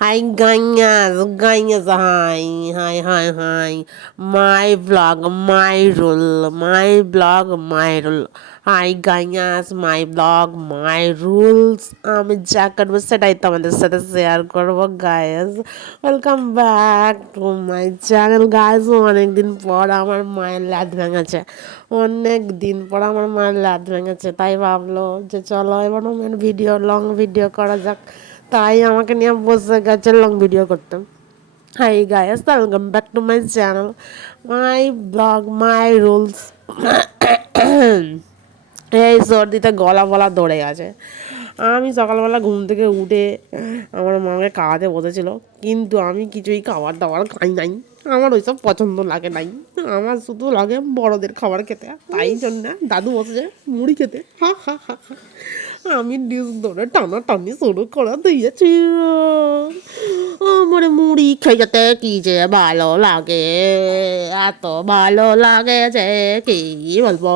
Hi guys, guys, hi, hi, hi, hi. My vlog, my rule, my vlog, my rule. Hi guys, my vlog, my rules. আমি যা করব সেটাই তোমাদের সাথে share করব guys welcome back to my channel guys অনেকদিন পর আমার মায়ের লাদ ভেঙেছে। অনেক দিন পর আমার মায়ের লাদ ভেঙেছে। তাই ভাবলো যে চলো এবার ভিডিও লং ভিডিও করা যাক। তাই আমাকে নিয়ে বসে গেছে লং ভিডিও করতে। Hi guys welcome back to my channel my blog my rules এই সর্দিতে গলা বলা ধরে গেছে। আমি সকালবেলা ঘুম থেকে উঠে আমার মাকে খাওয়াতে বসেছিল, কিন্তু আমি কিছুই খাবার দাবার খাই নাই। আমার ওইসব পছন্দ লাগে নাই। আমার শুধু লাগে বড়দের খাবার খেতে। তাই জন্য দাদু বসেছে মুড়ি খেতে। হা হা হা হা। আমি ডিস ধরে টানা টানি শুরু করে দিয়েছি। আমার মুড়ি খেতে কি যে ভালো লাগে? এত ভালো লাগে যে কি বলব?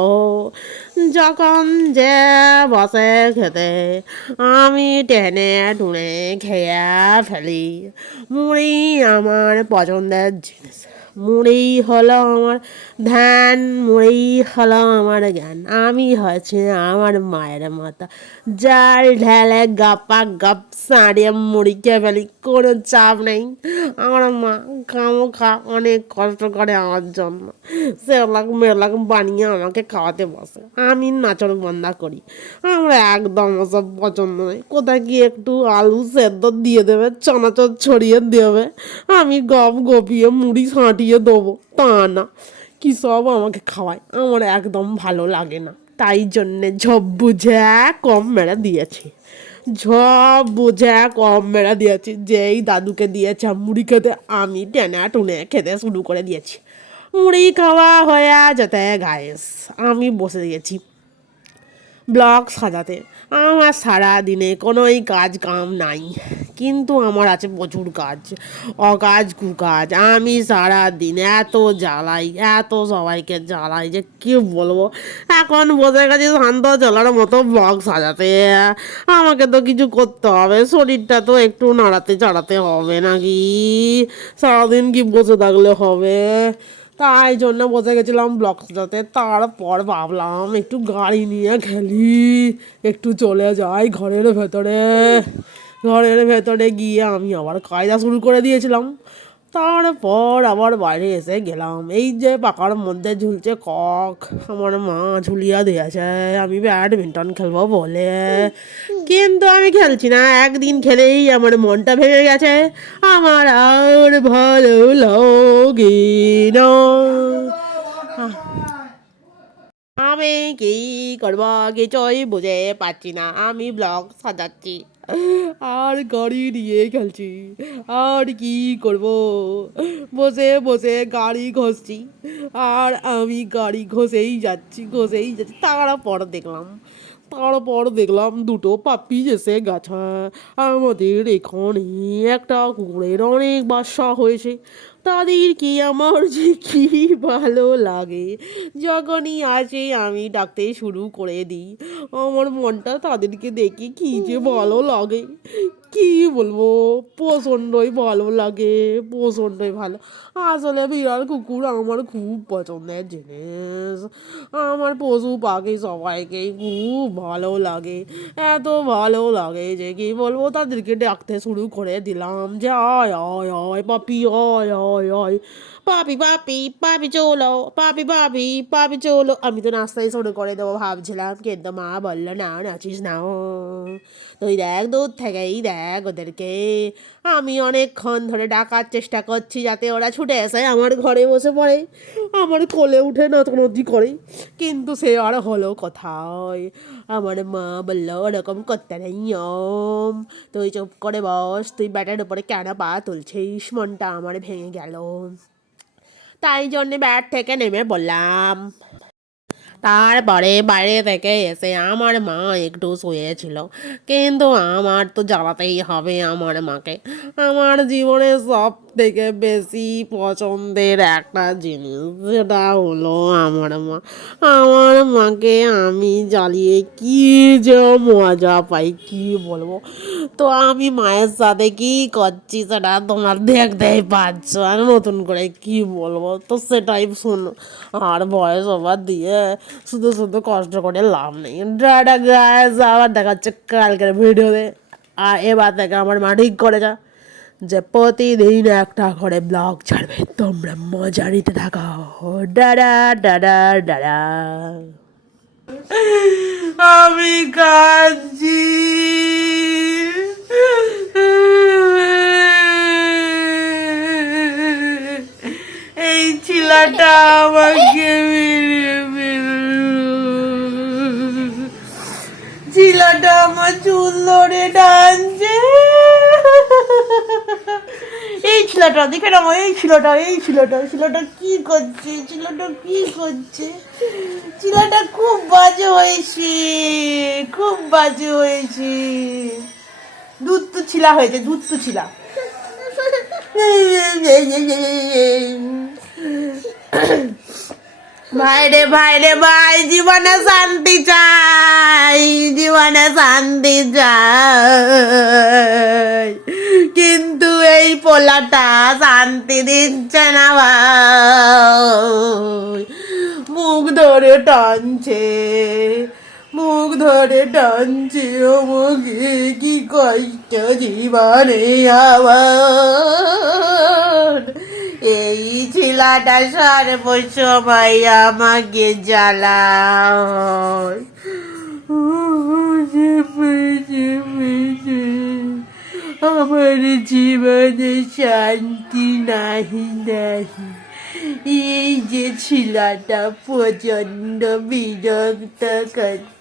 যখন যে বসে খেতে, আমি টেনে টুনে খেয়ে ফেলি। মুড়ি আমার পছন্দের জিনিস। মুড়ি হলো আমার ধ্যান মুড়ি হলো আমার জ্ঞান। আমি হচ্ছে আমার মায়ের মতো। জাল ঢেলে গাপা গাপ সাঁড়িয়ে খেয়ে ফেলি, কোনো চাপ নেই। আমার মা খামো খা অনেক কষ্ট করে আমার জন্য। সেরকম মেলাক বানিয়ে আমাকে খাওয়াতে বসে। আমি নাচর বন্ধা করি। আমরা একদম ওসব পছন্দ নয় কোথায় গিয়ে একটু আলু সেদ্ধ দিয়ে দেবে, চানাচর ছড়িয়ে দেবে? আমি গপ গপিয়ে মুড়ি ছাঁটিয়ে দেবো। তা না। কী সব আমাকে খাওয়ায়। আমার একদম ভালো লাগে না। তাই জন্যে ঝপ বুঝে কম মেড়া দিয়েছি। ঝপ বুঝে কম মেড়া দিয়েছি। যেই দাদুকে দিয়েছে মুড়ি খেতে, আমি টেনে টুনে খেতে শুরু করে দিয়েছি। মুড়ি খাওয়া হয়ে যেতে গায়েস আমি বসে দিয়েছি ব্লগ সাজাতে। আমার সারা দিনে কোনোই কাজ কাম নাই। কিন্তু আমার আছে প্রচুর কাজ। অকাজ, কুকাজ। আমি সারা দিন এত জ্বালাই, এত সবাইকে জ্বালাই যে কি বলব? এখন বসে গেছি শান্ত চলার মতো ব্লগ সাজাতে। আমাকে তো কিছু করতে হবে। শরীরটা তো একটু নাড়াতে চাড়াতে হবে নাকি? সারাদিন কি বসে থাকলে হবে? তাই জন্য বসে গেছিলাম ব্লক যাতে তারপর ভাবলাম, একটু গাড়ি নিয়ে খেলি। একটু চলে যাই ঘরের ভেতরে। ঘরের ভেতরে গিয়ে আমি আবার কায়দা শুরু করে দিয়েছিলাম। তারপর আবার বাইরে এসে গেলাম। এই যে পাকার মধ্যে ঝুলছে কক, আমার মা ঝুলিয়া দিয়েছে, আমি ব্যাডমিন্টন খেলব বলে। কিন্তু আমি খেলছি না, একদিন খেলেই আমার মনটা ভেঙে গেছে। আমার আর ভালো লাগে না আমি কি করব কিছুই বুঝে পাচ্ছি না, আমি ব্লগ সাজাচ্ছি। আর গাড়ি নিয়ে খেলছি, আর কি করব? বসে বসে গাড়ি ঘষছি, আর আমি গাড়ি ঘষেই যাচ্ছি ঘষেই যাচ্ছি। তারপর দেখলাম তারপর দেখলাম দুটো পাপি এসে গেছে। আমাদের এখানে একটা কুকুরের অনেক বাসা হয়েছে। তাদেরকে আমার যে কি ভালো লাগে। যখনই আসে, আমি ডাকতে শুরু করে দিই। আমার মনটা তাদেরকে দেখে কি যে ভালো লাগে। কি বলব? প্রচণ্ডই ভালো লাগে, প্রচণ্ডই ভালো। আসলে বিড়াল কুকুর আমার খুব পছন্দের জিনিস। আমার পশু পাখি সবাইকে খুব ভালো লাগে। এত ভালো লাগে যে কি বলব? তাদেরকে ডাকতে শুরু করে দিলাম। যে আয় আয় আয়, পাপি, আয় আয় আয় পাপি পাপি পাপি চলো পাপি পাপি পাপি চলো আমি তো নাস্তায় শুরু করে দেবো ভাবছিলাম কিন্তু মা বলল না নাচিস না তুই দেখ দূর থেকেই দেখ ওদেরকে আমি অনেকক্ষণ ধরে ডাকার চেষ্টা করছি যাতে ওরা ছুটে আসে আমার ঘরে বসে পড়ে আমার কোলে উঠে নতনতি করে কিন্তু সে আর হলো কোথায় আমার মা বলল ওরকম করতে নেই তুই চুপ করে বস তুই ব্যাটার উপরে কেন পা তুলছিস মনটা আমার ভেঙে গেল তাই জন্যে ব্যাট থেকে নেমে বললাম তারপরে বাইরে থেকে এসে আমার মা একটু শুয়েছিল। কিন্তু আমার তো জ্বালাতেই হবে আমার মাকে। আমার জীবনে সব থেকে বেশি পছন্দের একটা জিনিস সেটা হলো আমার মা। আমার মাকে আমি জ্বালিয়ে কি যে মজা পাই, কি বলব? তো আমি মায়ের সাথে কি করছি সেটা তোমরা দেখতেই পাচ্ছ আর নতুন করে কি বলব? তো সেটাই শোনো, আর বয়স ওভার দিয়ে শুধু শুধু কষ্ট করে লাভ নেই। ডাটা গাছ আবার দেখাচ্ছে কালকের ভিডিওতে। আর এবার থেকে আমার মা ঠিক করে যা যে প্রতিদিন একটা করে ব্লগ ছাড়বে। তোমরা মজা নিতে থাকো। ডাডা ডাডা ডাডা আমি কাঁদছি। এই ছেলেটা আমাকে আমার চুল ধরে টানছে এই ছেলেটা, দেখে না এই ছেলেটা এই ছেলেটা ছেলেটা কি করছে ছেলেটা কি করছে? ছেলেটা খুব বাজে হয়েছে, খুব বাজে হয়েছে। দুধ তো ছিলা হয়েছে, দুধ তো ছিলা। ভাই রে ভাই রে ভাই জীবনে শান্তি চাই, জীবনে শান্তি চাই। কিন্তু এই পোলাটা শান্তি দিচ্ছে না ভাই। মুখ ধরে টানছে, মুখ ধরে টানছে আমাকে কি কষ্ট জীবনে আবার এই ছিলাটা সর্বসময় আমাকে জ্বালায় আমার জীবনে শান্তি নাহি নাহি। এই যে ছিলাটা প্রচণ্ড বিরক্ত করছে